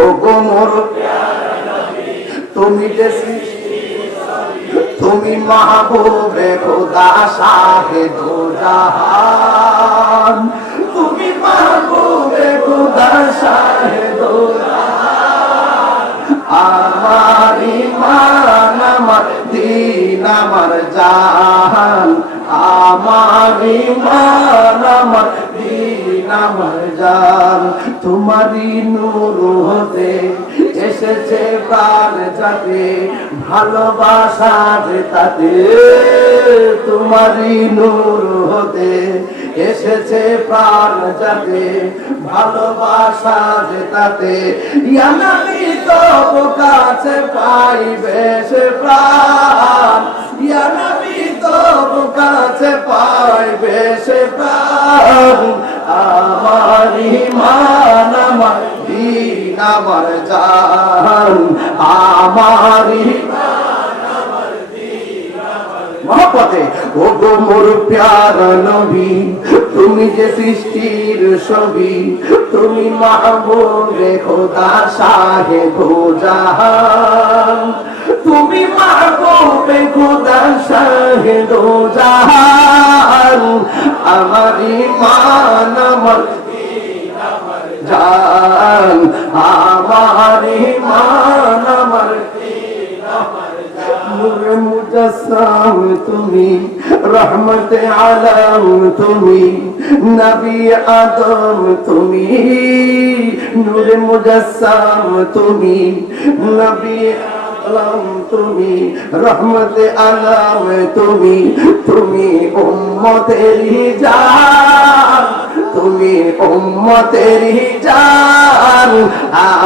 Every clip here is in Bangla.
ও গো মোর তুমি যে তুমি মাহবুবে খোদা শাহে দো জাহান, তুমি মাহবুবে খোদা শাহে দো জাহান। আমার ঈমান আমার দীন আমার জান, আমার ঈমান আমার দীন আমার জান। তোমারই নূর হতে এসেছে প্রাণ যাতে, ভালোবাসা যে তাতে। তোমারই নূর হতে এসেছে প্রাণ যাতে, ভালোবাসা যে তাতে। ইয়া নবী তব কাছে পাইবে সে প্রাণ, ইয়া নবী তব কাছে পাইবে সে প্রাণ। আমার ঈমান আমার দীন আমার জান, আমার ঈমান আমার দীন আমার মহব্বতে। ও গো মোর প্যারা নবী, তুমি যে সৃষ্টির ছবি, তুমি মাহবুবে খোদা শাহে দো জাহান, তুমি মাহবুবে খোদা শাহে দো জাহান। আমার ঈমান আমার দীন আমার জান, আমার ঈমান আমার দীন আমার জান। নূরে মুজাসসাম তুমি, রহমতে আলম তুমি, নবী আদম তুমি। নূরে মুজাসসাম তুমি, নবী আলম তুমি, রহমতে আলম তুমি। তুমি উম্মতেরই জান, তুমি উম্মতেরই জান।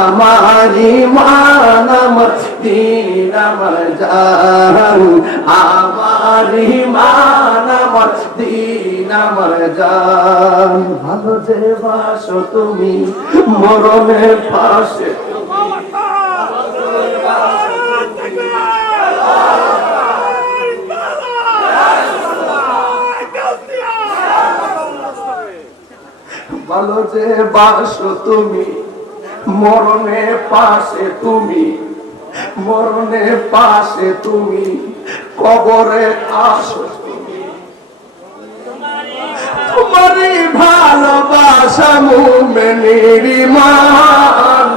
আমার ঈমান আমার দীন আমার জান, আমার ঈমান আমার দীন আমার জান। ভালো যে বাসো তুমি মরণের পাশে, ভালো যে বাসো তুমি মরণের পাশে তুমি, মরণের পাশে তুমি, কবরে আসো তুমি। তোমারই ভালোবাসা মুমিনের ঈমান,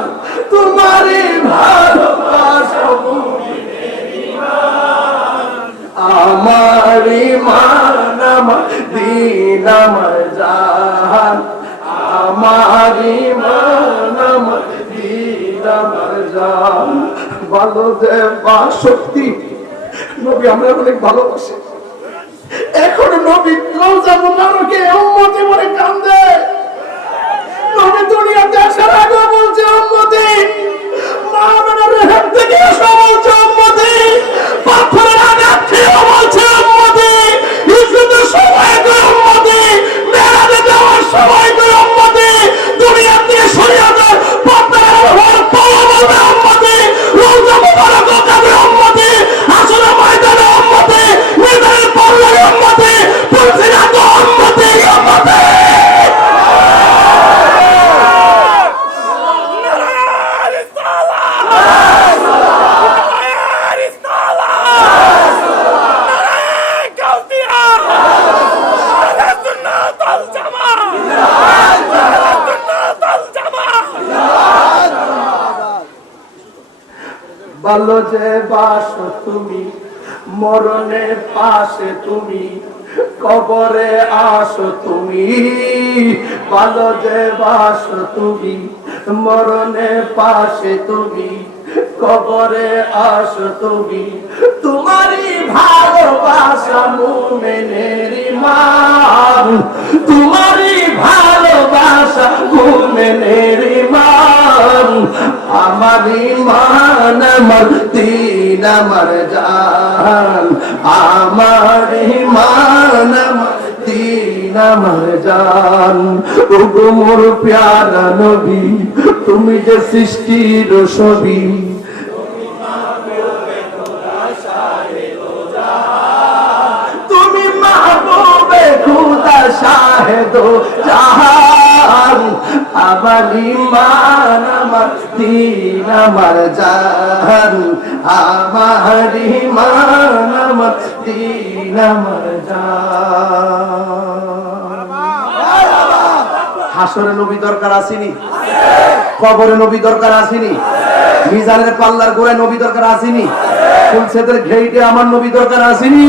তোমারই ভালোবাসা মুমিনের ঈমান। আমার ঈমান আমার দীন আমার জান, আমার ঈমান আমার দীন আমার জান। ভালো যে বাসক্তি নবী আমরা অনেক ভালোবাসি। এখন নবী রওজা মুবারকে উম্মতি বলে কান্দে। নবী দুনিয়াতে আসার আগে বলছে উম্মতি, মা বাবার রেহেম থেকে এসো বলছে উম্মতি, পাথরের আঘাত খেয়েও বলছে উম্মতি, ইজ্জতের সময় করে উম্মতি, মেরাজে যাওয়ার সময় করে উম্মতি, দুনিয়া থেকে শরীয়তের পর্দার উপর পাওয়া বলবে উম্মতি, রওজা মুবারকে কাঁদে উম্মতি, আসলে ময়দানে উম্মতি, ময়দানের পল্লবে উম্মতি, পুলসিরাত উম্মতি উম্মতি। ভালো যে বাসো তুমি মরণের পাশে তুমি, কবরে আসো তুমি। ভালো যে বাসো তুমি মরণের পাশে তুমি, কবরে আসো তুমি। তোমারই ভালোবাসা মুমিনের ঈমান, তোমারই ভালোবাসা মুমিনের ঈমান। আমার ঈমান আমার দীন আমার জান, আমার ঈমান আমার দীন আমার জান। ওগো মোর প্যারা নবী, তুমি যে সৃষ্টির ছবি, তুমি মাহবুবে খোদা শাহেদো জাহান আমার ঈমান আমার দ্বীন আমার জান আমার ঈমান আমার দ্বীন আমার জান হাসরে নবী দরকার আসেনি কবরে নবী দরকার আসেনি মিজানের পাল্লার গোড়ায় নবী দরকার আসেনি ফুলছেদের ঘেইটে আমার নবী দরকার আসেনি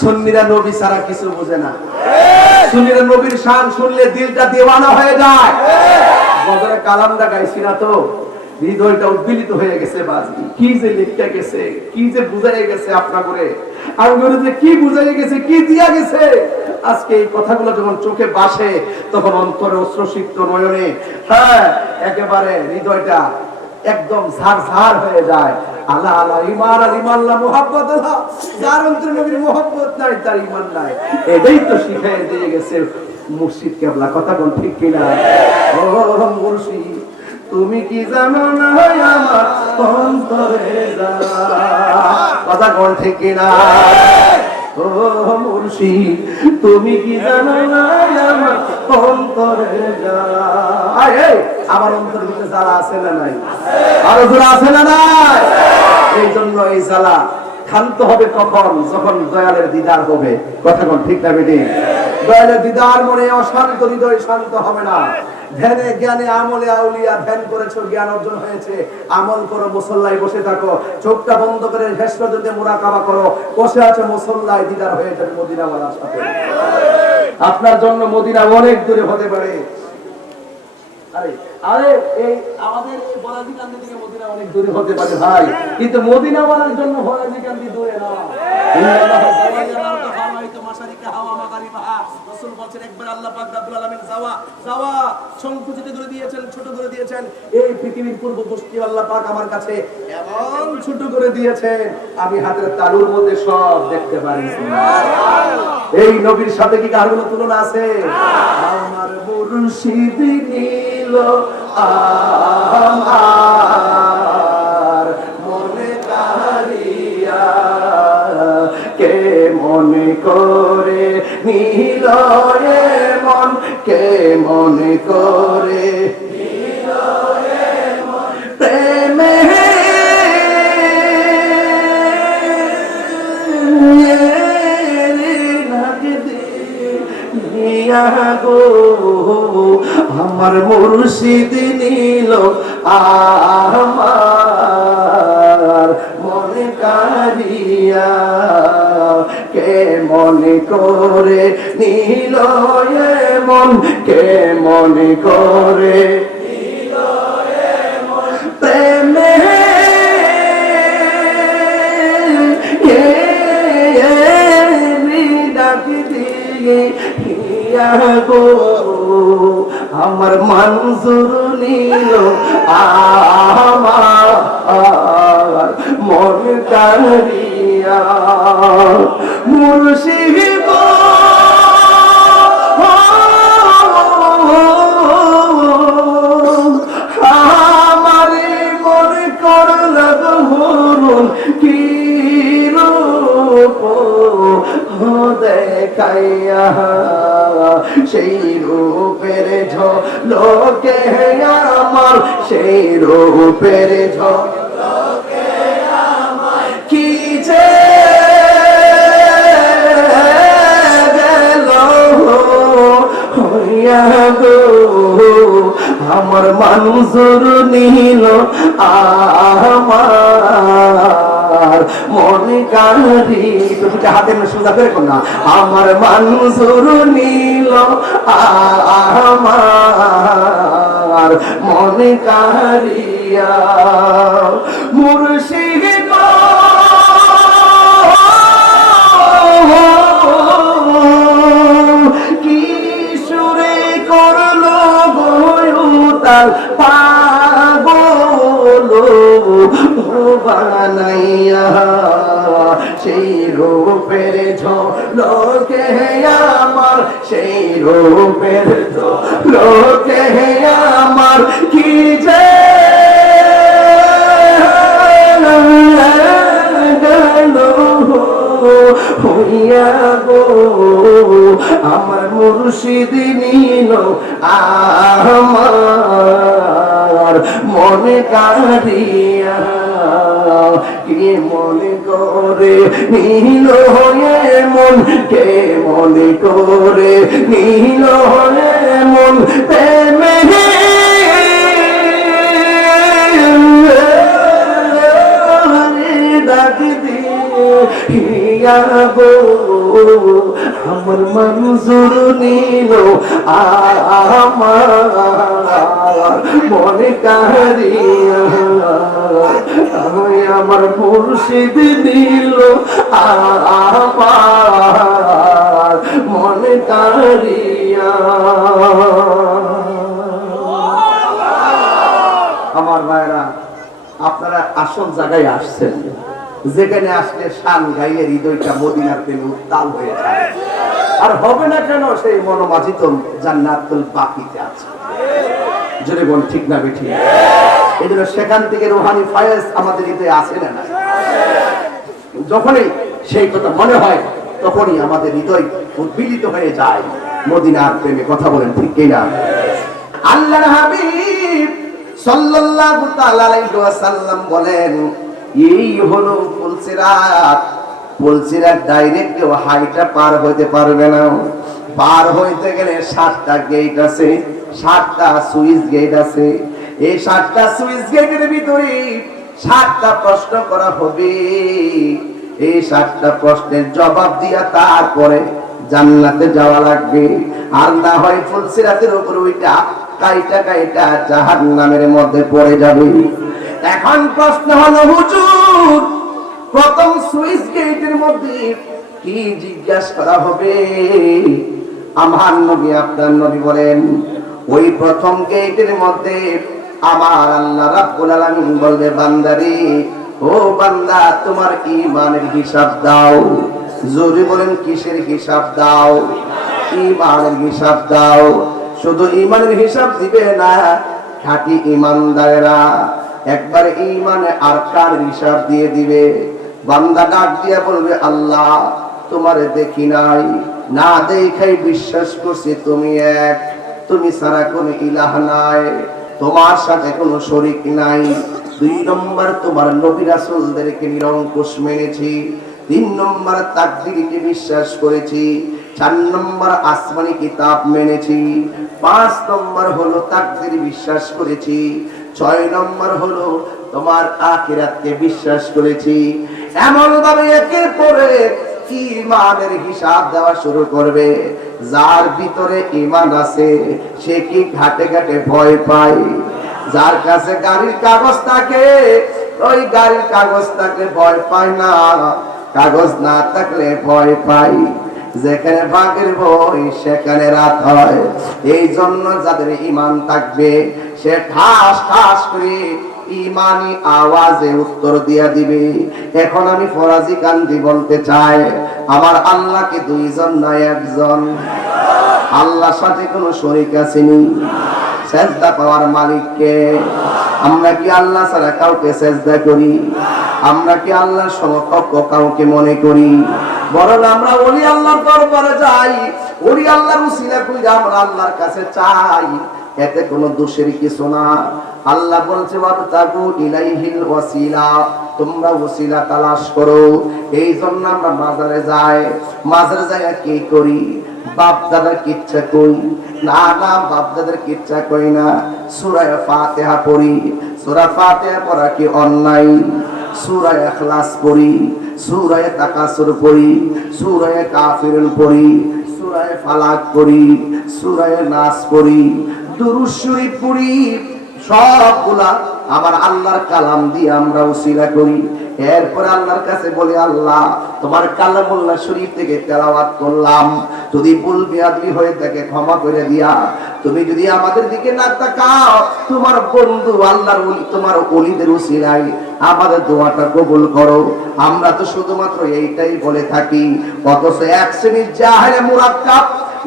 সুন্নিরা নবী ছাড়া কিছু বোঝে না সুন্নিরা নবীর শান শুনলে দিলটা দেওয়ানা হয়ে যায় বদরে কালামটা গাইছি না তো হৃদয়টা উদ্বেলিত হয়ে গেছে বাজি কি যে লিখতে গেছে কি যে বুঝাই গেছে আপনার করে আঙ্গুরে যে কি বুঝাই গেছে কি দিয়া গেছে আজকে এই কথাগুলো যখন চোখে বাসে তখন অন্তরে অশ্রুসিক্ত নয়নে হ্যাঁ একেবারে হৃদয়টা একদম ঝারঝার হয়ে যায় আল্লাহ আল্লাহ ঈমান আর ঈমানলা মুহাব্বত আল্লাহ যার অন্তরে নবীর মুহাব্বত নাই তার ঈমান নাই এটাই তো শিখায় দিয়ে গেছে মুর্শিদ কেবলা কথা কোন ঠিক কিনা ও মুর্শিদ তুমি কি জানো না আমার অন্তরে কথা কোন ঠিক কিনা ও মুর্শিদ তুমি কি জানো না আমার অন্তরে আমার অন্তরের ভিতরে জ্বালা আছে না নাই আরো জোরে আছে না নাই এই জন্য এই জ্বালা শান্ত হবে কখন যখন দয়ালের দিদার হবে কথা কোন ঠিক না বেটি দয়ালের দিদার মনে অশান্ত হৃদয় শান্ত হবে না ধ্যানে জ্ঞানে আমলে আউলিয়া ধ্যান করেছো জ্ঞান অর্জন হয়েছে আমল করো মুসল্লায় বসে থাকো চোখটা বন্ধ করে শেষ পর্যন্ত মুরাকাবা করো বসে আছো মুসল্লায় দিদার হয়ে যাবে মদিনাওয়ালার সাথে আপনার জন্য মদিনা অনেক দূরে হতে পারে আরে আরে এই আমাদের এই বলাজিকান্দি থেকে মদিনা অনেক দূরে হতে পারে ভাই কিন্তু মদিনাওয়ালার জন্য বলাজিকান্দি দূরে না রাসূল বলেন একবার আল্লাহ পাক রব্বুল আলামিন যাওয়া সংকুচিত করে দিয়েছেন ছোট করে দিয়েছেন এই পৃথিবীর পূর্ব পশ্চিম আল্লাহ পাক আমার কাছে এমন ছোট করে দিয়েছেন আমি হাতের তালুর মধ্যে সব দেখতে পারি সুবহানাল্লাহ এই নবীর সাথে কি কার কোনো তুলনা আছে আমার মুর্শিদ নীল আমার মনে কারিয়া কে মনে করে নীল মন কে মনে করে নীল মন প্রেমে আমার মুর্শিদ নীল আমার মনে কারিয়া কে মনে করে নীল মন কে মনে করে নীল মন প্রেমে ডাকি দিয়ে আমার মনজুর নীল আমার মন কারিয়া মুর্শিদ আমার মন করল হরুন কি রূপ দেখাইয়া সেই রূপের ঝলকে আমার সেই রূপের ঝলকে আমার কি যে গেল হইয়া গো আমার মনজুর নীল আমার মনে কারি দুটো হাতে সোজা করে কোন না আমার মনজুর নীল আমার মনে কারিয়া মুর্শিদ কি সুরে করলো গোয়ুতাল পাগল বানাইয়া সেই রূপের ঝলকে আমার সেই রূপের ঝলকে আমার কি যে গেল হইয়া গো আমার মুর্শিদ নিল আমার মনে কারিয়া কে মনে করে নিল মন কে মনে করে নিল মন প্রেমে ডাক দিয়ে আমার মঞ্জুর নিল আমার মনে কারিয়া আমার মুর্শিদ দিল আমার মনে কারিয়া। আমার ভাইরা, আপনারা আসল জায়গায় আসছেন, যেখানে আসলে শান গাইয়ের হৃদয়টা মদিনার প্রেমে উত্তাল হয়ে যায়। আর হবে না কেন? সেই মনোমাঝিত জান্নাতুল বাকিতে আছে। জোরে বল ঠিক না বেঠি? এই জন্য সেখান থেকে রুহানি ফায়েজ আমাদের হৃদয়ে আসে না। যখনই সেই কথা মনে হয় তখনই আমাদের হৃদয় উদ্বেলিত হয়ে যায় মদিনার প্রেমে। কথা বলেন ঠিক কিনা? আল্লাহর হাবিব সাল্লাল্লাহু তাআলা আলাইহি ওয়াসাল্লাম বলেন, এই হলো ফুলসিরাত। ফুলসিরাত ডাইরেক্ট কেউ হাইটা পার হইতে পারবে না। পার হইতে গেলে 7টা গেট আছে, 7টা সুইচ গেট আছে। এই 7টা সুইচ গেটের ভিতরে 7টা প্রশ্ন করা হবে। এই 7টা প্রশ্নের জবাব দিয়া তারপরে জান্নাতে যাওয়া লাগবে। আর না হয় ফুলসিরাতের উপর ওইটা কাইটা কাইটা জাহান্নামের মধ্যে পড়ে যাবে। এখন প্রশ্ন হলো, হুজুর প্রথম সুইচ গেটের মধ্যে কি জিজ্ঞাসা করা হবে? আমার নবী আপনার নবী বলেন, ওই প্রথম গেটের মধ্যে আমার আল্লাহ রাব্বুল আলামিন বলবে, বান্দারে ও বান্দা তোমার ঈমানের হিসাব দাও। জোরে বলেন কিসের হিসাব দাও? ঈমানের হিসাব দাও। শুধু ঈমানের হিসাব দিবে না, খাঁটি ঈমানদারেরা একবার ঈমানে আরকান হিসাব দিয়ে দিবে। বান্দা ডাক দিয়া বলবে, আল্লাহ তোমারে দেখি নাই, না দেখাই বিশ্বাস করছি তুমি এক, তুমি ছাড়া কোনো ইলাহ নাই, তোমার সাথে কোনো শরীক নাই। 2 নম্বর তোমার নবী রাসূলদেরকে নিরঙ্কুশ মেনেছি। 3 নম্বর তাকদীরকে বিশ্বাস করেছি। 4 নম্বর আসমানি কিতাব মেনেছি। 5 নম্বর হলো তাকদীর বিশ্বাস করেছি। 6 নম্বর হলো তোমার আখিরাতকে বিশ্বাস করেছি। এমন ভাবে একের পর এক ঈমানের হিসাব দেওয়া শুরু করবে। যার ভিতরে ঈমান আছে সে কি ঘাটে ঘাটে ভয় পায়? যার কাছে গাড়ির কাগজ থাকে ওই গাড়ির কাগজ থাকলে ভয় পায় না, কাগজ না থাকলে ভয় পায়। যেখানে ভাগের বই সেখানে রাত হয়। এই জন্য যাদের ঈমান থাকবে সে ঠাস ঠাস করে ঈমানি আওয়াজে উত্তর দিয়া দিবে। এখন আমি ফরাজি কান্দি বলতে চাই, আমার আল্লাহকে 2 জন না 1 জন? আল্লাহর সাথে কোনো শরীক আছেনি? সেজদা পাওয়ার মালিককে। আমরা কি আল্লাহ ছাড়া কাউকে সেজদা করি? আমরা কি আল্লাহর সমকক্ষ কাউকে মনে করি? বরং আমরা ওলি আল্লাহর দরবারে যাই, ওলি আল্লাহর উসিলা কইরা আমরা আল্লাহর কাছে চাই। এতে কোনো দোষের কিছু না। আল্লাহ বলছে, ওয়াবতাগু ইলাইহিল ওয়াসিলা, তোমরা ওসিলা তালাশ করো। এই জন্য আমরা মাজারে যাই। মাজারে যাই কি করি? বাপ দাদার কিচ্ছা কই না, না বাপ দাদার কিচ্ছা কই না। সূরা ফাতিহা পড়ি। সূরা ফাতিহা পড়া কি অন্যায়? সূরা ইখলাস পড়ি, সূরা তাকাসুর পড়ি, সূরা কাফিরুন পড়ি, সূরা ফালাক পড়ি, সূরা নাস পড়ি, দুরূদ শরীফ পড়ি। সবগুলা আমার আল্লাহর কালাম দিয়ে আমরা উসিলা করি। এরপর আল্লাহর কাছে বলি, আল্লাহ তোমার কালামুল্লাহ শরীফ থেকে তেলাওয়াত করলাম, যদি ভুল বেয়াদবি হয়ে থাকে ক্ষমা করে দিয়া। তুমি যদি আমাদের দিকে না তাকাও, তোমার বন্ধু আল্লাহর ওলি, তোমার ওলিদের উসিলায় আমাদের দোয়াটা কবুল করো। আমরা তো শুধুমাত্র এইটাই বলে থাকি, অথচ 1 শ্রেণীর জাহেলে মুরাক্কাব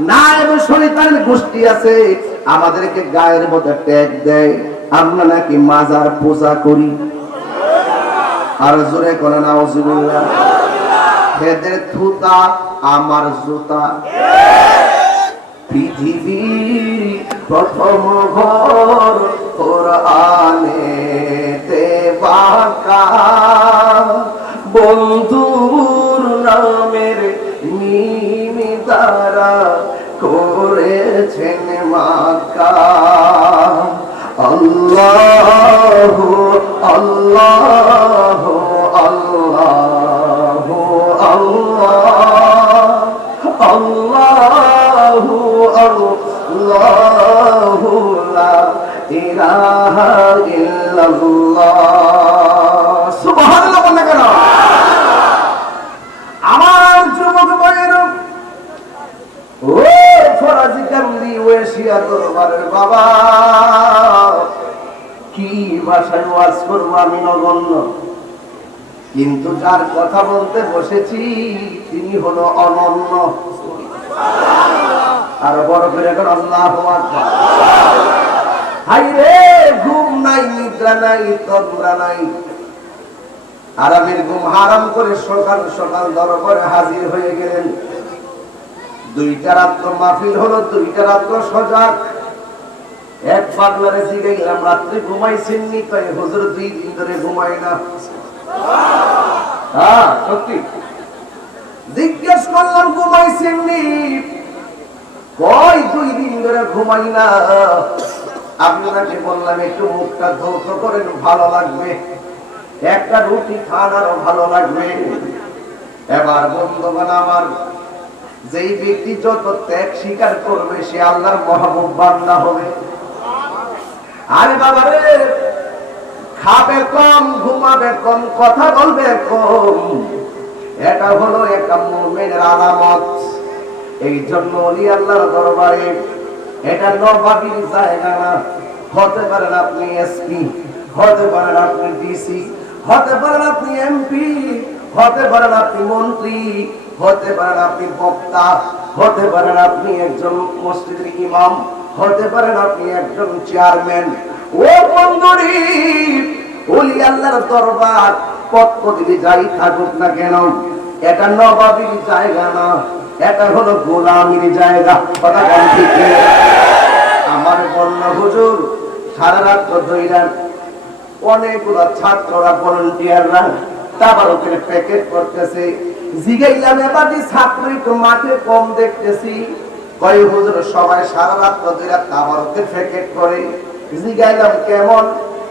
নায়েব শয়তানের গোষ্ঠী আছে, আমাদেরকে গায়ের মধ্যে ট্যাগ দেয় আমরা নাকি মাজার পূজা করি। আর জোরে করে নাউজুবিল্লাহ। এদের থুতা আমার জুতা। পৃথিবীর প্রথম ঘর কোরআনেতে বাঁকা, বন্ধুর নামের মিম দ্বারা করেছেন মাক্কা। আল্লাহু আল্লাহু আল্লাহু আল্লাহ, আল্লাহু আল্লাহু লা ইলাহা ইল্লাল্লাহ। সুবহানাল্লাহ বলে কেন? আমার যুবক ভাইয়েরা, ও ফরাজি কান্দি ও এশিয়া দরবারের বাবা, কি ভাষায় ওয়াজ করবো আমি নগণ্য, কিন্তু যার কথা বলতে বসেছি তিনি হলো অনন্য। আর বড় করে এখন আল্লাহু আকবার। হাই রে, ঘুম নাই, নিদ্রা নাই, তন্দ্রা নাই, আরামের ঘুম হারাম করে সকাল সকাল দরবারে হাজির হয়ে গেলেন। দুইটা রাত্র মাহফিল হলো, দুইটা রাত্র সজাগ। এক পাগলারে জিগাইলাম রাত্রে ঘুমাইছেন নি? কয় হুজুর 2 দিন ধরে ঘুমাই না। হ্যাঁ সত্যি। জিজ্ঞেস করলাম ঘুমাইছেন নি? কয় 2 দিন ধরে ঘুমাই না। আপনাকে বললাম একটু মুখটা ধৌত করেন, ভালো লাগবে, একটা রুটি খান আরো ভালো লাগবে। এবার বন্ধুগণ আমার, যেই ব্যক্তি যত ত্যাগ স্বীকার করবে সে আল্লাহর মাহবুব বান্দা হবে। আরে বাবা রে, খাবে কম, ঘুমাবে কম, কথা বলবে কম, এটা হলো একটা মুমিনের আলামত। এই জন্য ওলি আল্লাহর দরবারে এটা নবাবির জায়গা না। হতে পারেন আপনি এসপি, হতে পারেন আপনি ডিসি, হতে পারেন আপনি এমপি, হতে পারেন আপনি মন্ত্রী, হতে পারেন আপনি বক্তা, হতে পারেন আপনি একজন মসজিদের ইমাম, হতে পারেন আপনি একজন চেয়ারম্যান। ও বন্ধুরি, ওলি আল্লাহর দরবার পদ পদবি যাই থাকুক না কেন, এটা নবাবির জায়গা না, এটা হলো গোলামির জায়গা। কথা বল ঠিক? আমার বন্য হুজুর সারা রাত ধইরা অনেকগুলো ছাত্ররা ভলান্টিয়াররা তাবারকের প্যাকেট করতেছে। জিগাইলাম এবারে ছাত্র একটু মাঠে কম দেখতেছি। কয় হুজুর সবাই সারা রাত ধইরা তাবারকের প্যাকেট করে। জিগাইলাম কেমন?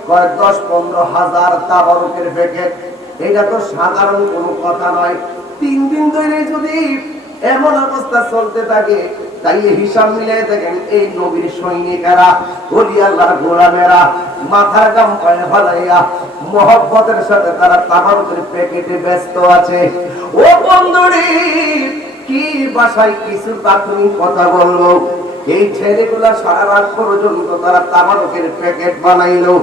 কয় 10-15 হাজার তাবারকের প্যাকেট। এটা তো সাধারণ কোনো কথা নয়। 3 দিন ধরে যদি এমন অবস্থা চলতে থাকে, তাইলে হিসাব মিলাই দেখেন এই নবীর সৈনিকেরা, ওলি আল্লাহর গোলামেরা মাথার গাম পায়ে ফলাইয়া মহব্বতের সাথে তারা তাবারকের প্যাকেটে ব্যস্ত আছে। ও বন্ধুরে, কি ভাষায় কিছু প্রাথমিক কথা বলবো। এই ছেলেগুলা সারা রাত পর্যন্ত তারা তাবারকের প্যাকেট বানাইলো।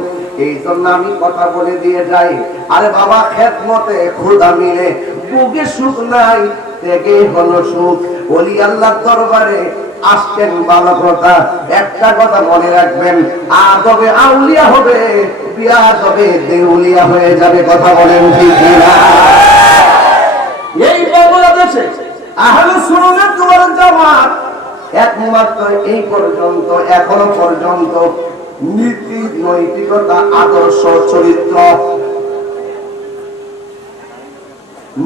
এই জন্য আমি কথা বলে দিয়ে যাই, আরে বাবা, খেদমতে খোদা মিলে বুকে সুখ নাই, থেকে হলো সুখ। ওলি আল্লাহর দরবারে আসছেন ভালো কথা, একটা কথা মনে রাখবেন, আদবে আউলিয়া হবে, বিয়াদবে দেউলিয়া হয়ে যাবে। কথা বলেন ঠিক না? এই বাংলাদেশে আহলে সুন্নাত ওয়াল জামাত একমাত্র এই পর্যন্ত, এখনো পর্যন্ত নীতি, নৈতিকতা, আদর্শ, চরিত্র,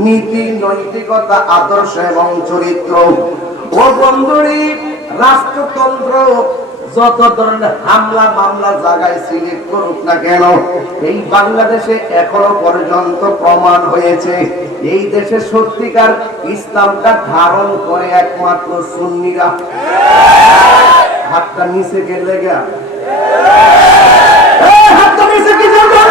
নীতি, নৈতিকতা, আদর্শ এবং চরিত্র। ও বন্ধুরি, রাষ্ট্রতন্ত্র যত ধরনের হামলা মামলা জায়গায় সিলেক্ট করুক না কেন, এই বাংলাদেশে এখনো পর্যন্ত প্রমাণ হয়েছে এই দেশে সত্যিকার ইসলামটা ধারণ করে একমাত্র সুন্নিরা। হাতটা নিচে গেলে গা, হাতটা নিচে কি যাবে?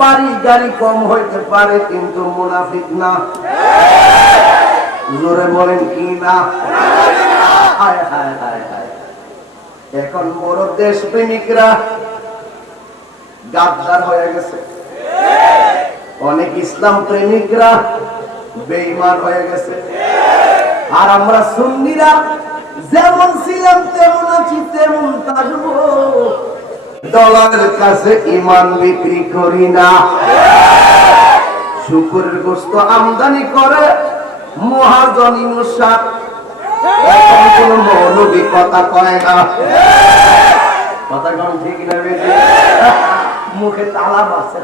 বাড়ি গাড়ি কম হইতে পারে, কিন্তু মুনাফিক না। জোরে বলেন কি না? হায় হায় হায় হায়। এখন বড় দেশ প্রেমিকরা গাদ্দার হয়ে গেছে। অনেক ইসলাম প্রেমিকরা বেঈমান হয়ে গেছে। আর আমরা সুন্নিরা যেমন ছিলাম তেমন আছি, তেমন থাকবো। ডলারের কাছে ঈমান বিক্রি করি না। শুকরের গোশত আমদানি করে মহাজন ইনুসাদ, এখন কোন মৌলবী কথা কয় না। কথা কম ঠিক না বেশি? মুখে তালা মারছে,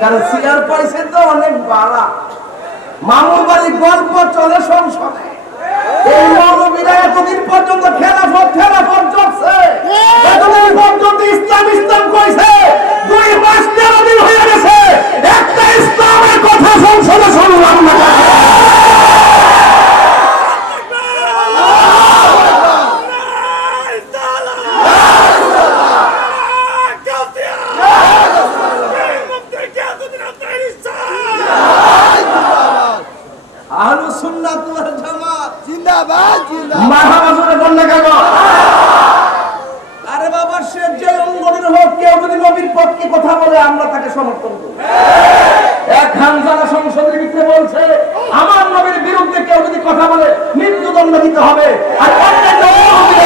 কারণ সিয়ার পয়সা তো অনেক বাড়া। মামুর বাড়ি গল্প চলে সংসদে। এই মৌলবীরা এতদিন পর্যন্ত খেলাফত চলছে, এতদিন পর্যন্ত ইসলাম কইছে। 2 মাস 13 দিন হয়ে গেছে, একটা ইসলামের কথা সংসদে শুনলাম না। আহলুস সুন্নাত ওয়াল জামাত জিন্দাবাদ, জিন্দাবাদ। মারহাবা জোরে বললে কেন? আরে বাবা, সে যে অঙ্গনের হোক, কেউ যদি নবীর পক্ষে কথা বলে আমরা তাকে সমর্থন করি। এক হানজালা সংসদের ভিতরে বলছে, আমার নবীর বিরুদ্ধে কেউ যদি কথা বলে মৃত্যুদণ্ড দিতে হবে। আর অন্যান্য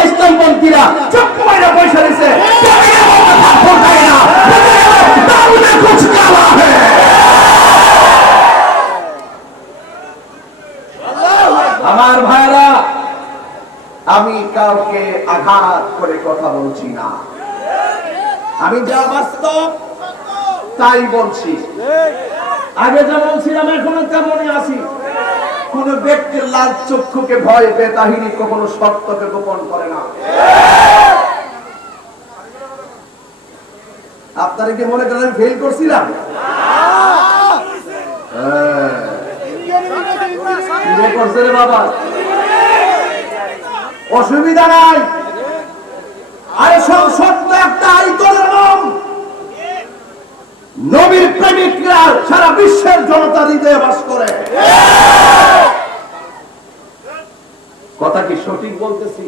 ইসলামপন্থীরা চুপ করে পয়সা দিছে, আমার ভাইরা, আমি কাউকে আঘাত করে কথা বলছি না, আমি যা বাস্তব তাই বলছি। আগে যেমন ছিলাম এখনো তেমনই আছি। কোন ব্যক্তির লাল চক্ষুকে ভয় পেয়ে তাহিনী কখনো সত্যকে গোপন করে না। আপনারা কি মনে করেন ফেল করছিলাম? বাবা, অসুবিধা নাই। আরে সত্য একটা আইতলের নাম। নবীর প্রেমিকরা সারা বিশ্বের জনতা হৃদয়ে বাস করে। কথা কি সঠিক বলতেছি?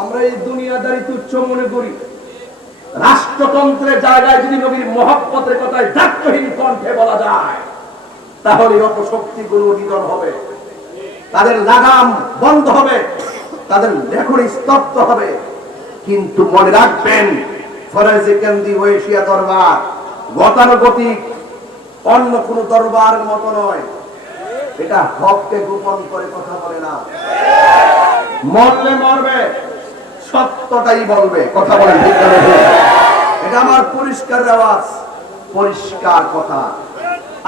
আমরা এই দুনিয়াদারি তুচ্ছ মনে করি। রাষ্ট্রতন্ত্রের জায়গায় যদি নবীর মহব্বতের কথায় দায়িত্বহীন কণ্ঠে বলা যায়, তাহলে অপশক্তিগুলো নিধন হবে, তাদের লাগাম বন্ধ হবে, তাদের লেখনী স্তব্ধ হবে। কিন্তু মনে রাখবেন, ফরাজিকান্দি ওয়েশিয়া দরবার গতানুগতিক অন্য কোন দরবারের মতো নয়। এটা হককে গোপন করে কথা বলে না। মরলে মরবে, সত্যটাই বলবে। কথা বলেন ঠিক না? এটা আমার পরিষ্কার আওয়াজ, পরিষ্কার কথা।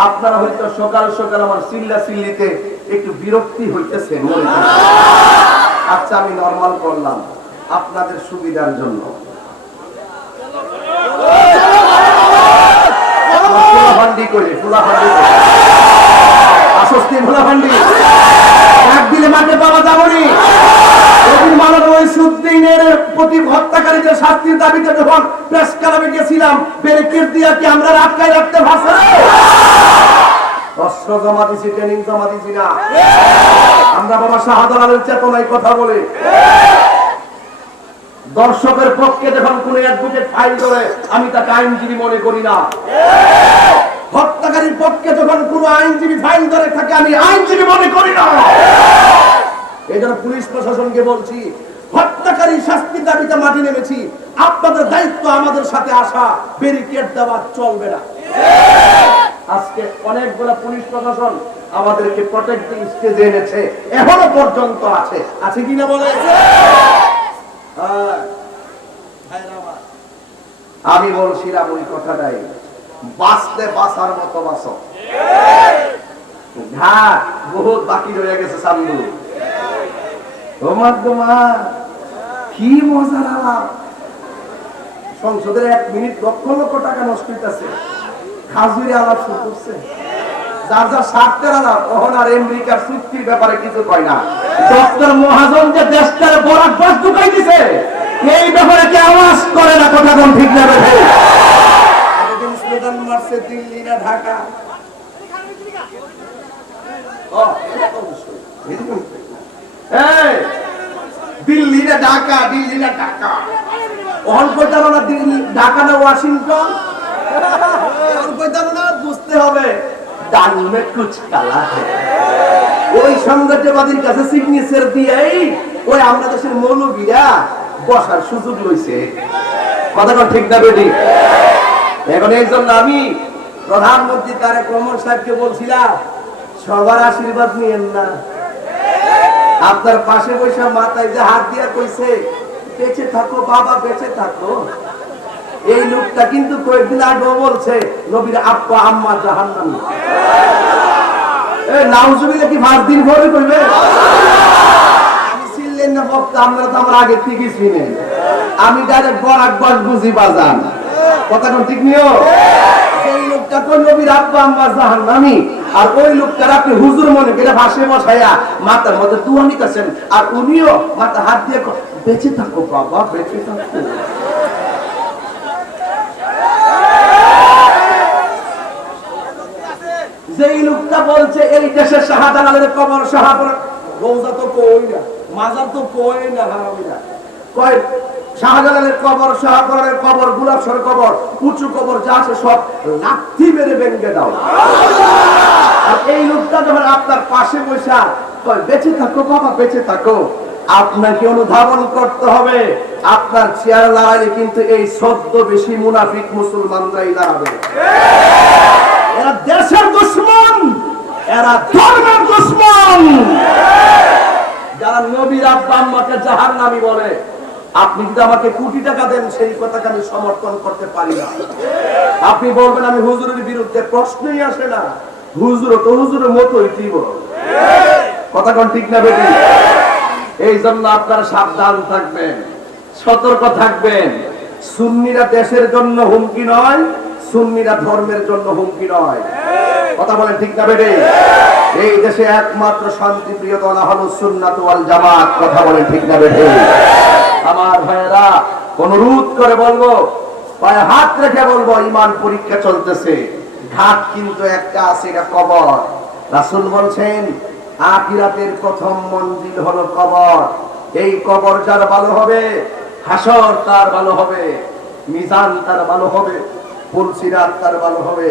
আপনারা হয়তো সকাল সকাল আমার চিল্লা চিল্লিতে একটু বিরক্তি হইতেছে। আচ্ছা, আমি নরমাল করলাম আপনাদের সুবিধার জন্য। মাঠে পাওয়া যাবনি। হত্যাকারীদের শাস্তির দাবিতে যখন প্রেস ক্লাবে গেছিলাম, ব্যারিকেড দিয়ে কি আমরা আটকায় রাখতে পারছি? অস্ত্র জমা দিছি, ট্রেনিং জমা দিছি না। আমরা বাবা শাহজালালের চেতনায় কথা বলে দর্শকের পক্ষে যখন কোন অ্যাডভোকেট ফাইল করে, আমি তাকে আইনজীবী মনে করি না। হত্যাকারীর পক্ষে যখন কোন আইনজীবী ফাইল ধরে থাকে, আমি আইনজীবী মনে করি না। এই জন্য পুলিশ প্রশাসনকে বলছি, হত্যাকারী শাস্তির দাবিতে মাঠে নেমেছি। আপনাদের দায়িত্ব আমাদের সাথে আসা, ব্যারিকেড দেওয়া চলবে না। আজকে অনেকগুলো পুলিশ প্রশাসন আমাদেরকে প্রোটেক্টিং স্টেজে এনেছে, এখনো পর্যন্ত আছে কিনা বলে? আমি বলছিলাম ওই কথাটাই, বাঁচতে বাঁচার মতো বাঁচো। ঘাট বহুত বাকি রয়ে গেছে। সান্দু কি মজার আলাপ। সংসদের 1 মিনিট লক্ষ লক্ষ টাকা নষ্ট হইতেছে। খাজুরি আলাপ শুরু করছে, যার যার স্বার্থের আলাপ। তখন আর আমেরিকার চুক্তির ব্যাপারে কিছু কয় না। ডক্টর মহাজন যে দেশটার বরাক বাস ঢুকাই দিছে, এই ব্যাপারে কি আওয়াজ করে না? কথা কোন ঠিক না? এতদিন স্লোগান মারছে দিল্লি না ঢাকা। দিল্লি না ঢাকা, দিল্লি না ঢাকা। অহন কইতাম না দিল্লি ঢাকা না ওয়াশিংটন, অহন কইতাম না। বুঝতে হবে दाल में कुछ काला है ওই সাম্রাজ্যবাদীর কাছে সিগনেচার দিয়েই ওই আমরা দেশের মৌলবীরা বসার সুযোগ লইছে কথা কোন ঠিক না বেটি এখন এই জন্য আমি প্রধানমন্ত্রী তারেক রহমান সাহেবকে বলছিলাম সবার আশীর্বাদ নিয়েন না আপনার পাশে বসে মাথায় যে হাত দিয়া কইছে বেঁচে থাকো বাবা বেঁচে থাকো এই লোকটা কিন্তু কয়েকদিন আগেও বলছে নবীর আব্বা আম্মা জাহান্নামী এই নাউজুবিল্লাহ কি 5 দিন পরে কইবে আমি ছিলেন না বক্তা আমরা তো আমার আগে থেকেই চিনেন আমি ডাইরেক্ট বরাক বাস বুঝি বাজান কথা কোন ঠিক নিও এই লোকটা কোন নবীর আব্বা আম্মা জাহান্নামী আর ওই লোকটার আপনি হুজুর মনে করে ভাষে বসায়া মাথার মধ্যে দোয়া নিতেছেন আর উনিও মাথা হাত দিয়ে বেঁচে থাকো বাবা বেঁচে থাকো যেই লোকটা বলছে এই দেশের শাহজালালের কবর শাহপুর রওজা তো কই না মাজার তো কই না হারামিরা কয় শাহজালালের কবর শাহপুরের কবর গুলাবশর কবর উঁচু কবর যা আছে সব লাথি মেরে ভেঙে দাও আর এই লোকটা যখন আপনার পাশে বসা কয় বেঁচে থাকো বাবা বেঁচে থাকো আপনাকে অনুধাবন করতে হবে আপনার চেয়ার দাঁড়ালে কিন্তু এই সদ্য বেশি মুনাফিক মুসলমানরাই দাঁড়াবে এরা দেশের দুশমন এরা ধর্মের দুশমন যারা নবীর আব্বা আম্মাকে জাহান্নামী বলে আপনি যদি আমাকে কোটি টাকা দেন সেই কথাকে আমি সমর্থন করতে পারি না আপনি বলবেন আমি হুজুরের বিরুদ্ধে প্রশ্নই আসে না হুজুর তো হুজুরের মতোই দিব কথা কোন ঠিক না বেটি এই জন্য আপনারা সাবধান থাকবেন সতর্ক থাকবেন সুন্নিরা দেশের জন্য হুমকি নয় সুন্নিরা ধর্মের জন্য হুমকি নয় কথা বলেন ঠিক না বেটি এই দেশে একমাত্র শান্তিপ্রিয় দল হলো সুন্নাত ওয়াল জামাত কথা বলেন ঠিক না বেটি আমার ভাইয়েরা অনুরোধ করে বলবো পায়ে হাত রেখে বলবো ঈমান পরীক্ষা চলতেছে ঘাট কিন্তু একটা আছে এটা কবর রাসূল বলছেন আখিরাতের প্রথম মঞ্জিল হলো কবর এই কবর যার ভালো হবে হাসর তার ভালো হবে মিজান তার ভালো হবে পুলসিরাত তার ভালো হবে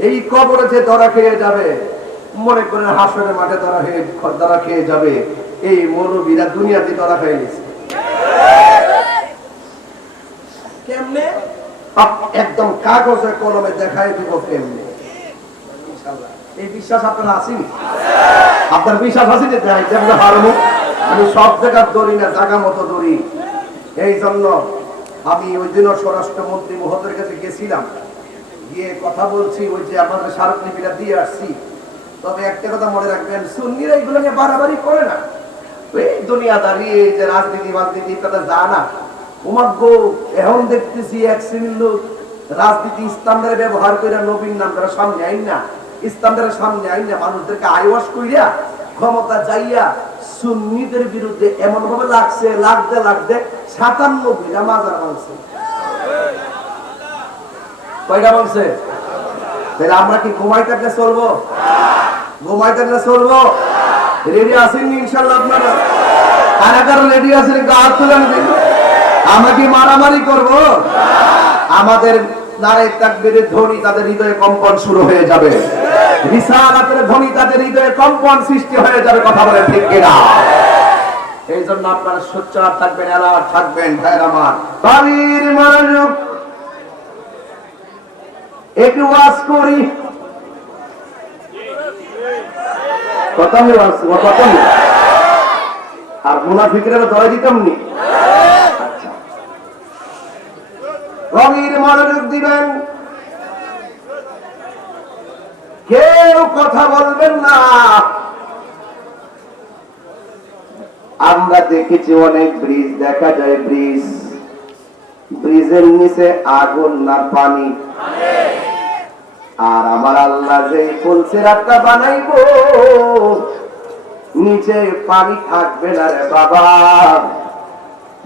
এই কবরে যে ধরা খেয়ে যাবে মনে করেন হাসরের মাঠে ধরা খেয়ে যাবে এই মৌলবীরা দুনিয়াতে ধরা খেয়ে গেছে কেমনে একদম কাগজে কলমে দেখাই দিব কেমনে ইনশাআল্লাহ এই বিশ্বাস আপনার আসেনি আপনার বিশ্বাস আছে যে যেমন পারবো আমি সব জায়গা দৌড়ি না জায়গা মতো দৌড়ি এই জন্য আমি ওই দিন স্বরাষ্ট্রমন্ত্রী মহোদয়ের কাছে গেছিলাম গিয়ে কথা বলছি ওই যে আপনাদের স্মারকলিপিটা দিয়ে আসছি তবে একটা কথা মনে রাখবেন সুন্নিরা এইগুলো নিয়ে বাড়াবাড়ি করে না ওই দুনিয়াদারি যে রাজনীতি তারা জানা উমাগো এখন দেখতেছি এক শ্রেণীর লোক রাজনীতি ইসলামের ব্যবহার করে নবীন নাম তারা সামনে আইন না ইসলামের সামনে আইন না মানুষদেরকে আইওয়াশ কইরা ক্ষমতা যাইয়া সুন্নিদের বিরুদ্ধে এমন ভাবে লাগছে লাগতে 97টা মাজার ভাঙছে কয়টা ভাঙছে তাহলে আমরা কি ঘুমাই থাকলে চলবো রেডি আছেন ইনশাআল্লাহ আপনারা কারাগার রেডি আছেন গা হাত তুলেন আমরা কি মারামারি করব আমাদের নারে তাকবীরের ধ্বনি তাদের হৃদয়ে কম্পন শুরু হয়ে যাবে রিসালাতের ধ্বনি তাদের হৃদয়ে কম্পন সৃষ্টি হয়ে যাবে কথা বলে ঠিক কিনা এই জন্য আপনারা সোচ্চার থাকবেন অ্যালার্ট থাকবেন ভাইরা আমার বাড়ির মনোযোগ একটু ওয়াজ করি কথা আর মুনাফিকরা দয়া দিতাম নি রঙের মনোযোগ দিবেন কেউ কথা বলবেন না আমরা দেখেছি অনেক ব্রিজ দেখা যায় ব্রিজের নিচে আগুন না পানি আর আমার আল্লাহ যে ফুলসিরাতটা বানাইবো নিচে পানি থাকবে না রে বাবা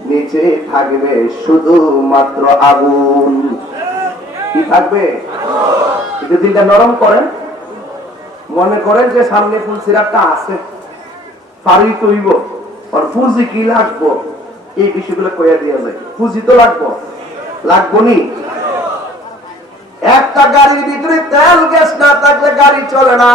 নিচে থাকবে শুধুমাত্র আগুন কি থাকবে একটু দিলটা নরম করেন মনে করেন যে সামনে ফুলসিরাতটা আছে পারি তৈব আর ফুজি কি লাগবো এই বিষয়গুলো কইয়া দেওয়া যায় ফুজি তো লাগবো নি একটা গাড়ির ভিতরে তেল গ্যাস না থাকলে গাড়ি চলে না।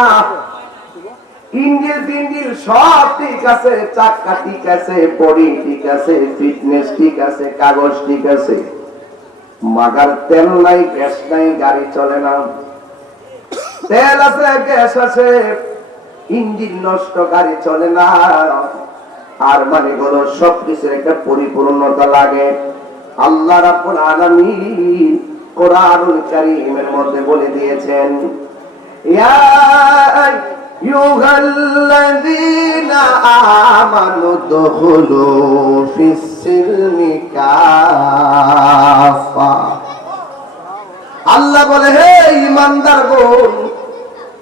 ইঞ্জিন টিঞ্জিন সব ঠিক আছে, চাকা ঠিক আছে, বডি ঠিক আছে, ফিটনেস ঠিক আছে, কাগজ ঠিক আছে, মাগার তেল নাই, গ্যাস নাই, গাড়ি চলে না। তেল আছে, গ্যাস আছে, ইঞ্জিন নষ্ট, গাড়ি চলে না। আর মানে হলো সবকিছুর একটা পরিপূর্ণতা লাগে। আল্লাহ রাব্বুল আলামিন কোরআনুল কারীমের মধ্যে বলে দিয়েছেন, ইয়া আইয়ুহাল্লাযীনা আমানু দুখুলু ফিস-সিলমি কাফা। আল্লাহ বলে, হে ঈমানদারগণ,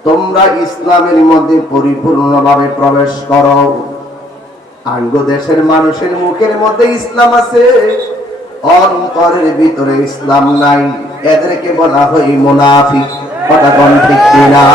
তোমরা ইসলামের মধ্যে পরিপূর্ণভাবে প্রবেশ করো। আঙ্গ দেশের মানুষের মুখের মধ্যে ইসলাম আছে, অন্তরের ভিতরে ইসলাম নাই, এদেরকে বলা হয় মুনাফিক। কথা কোন ঠিক কিনা?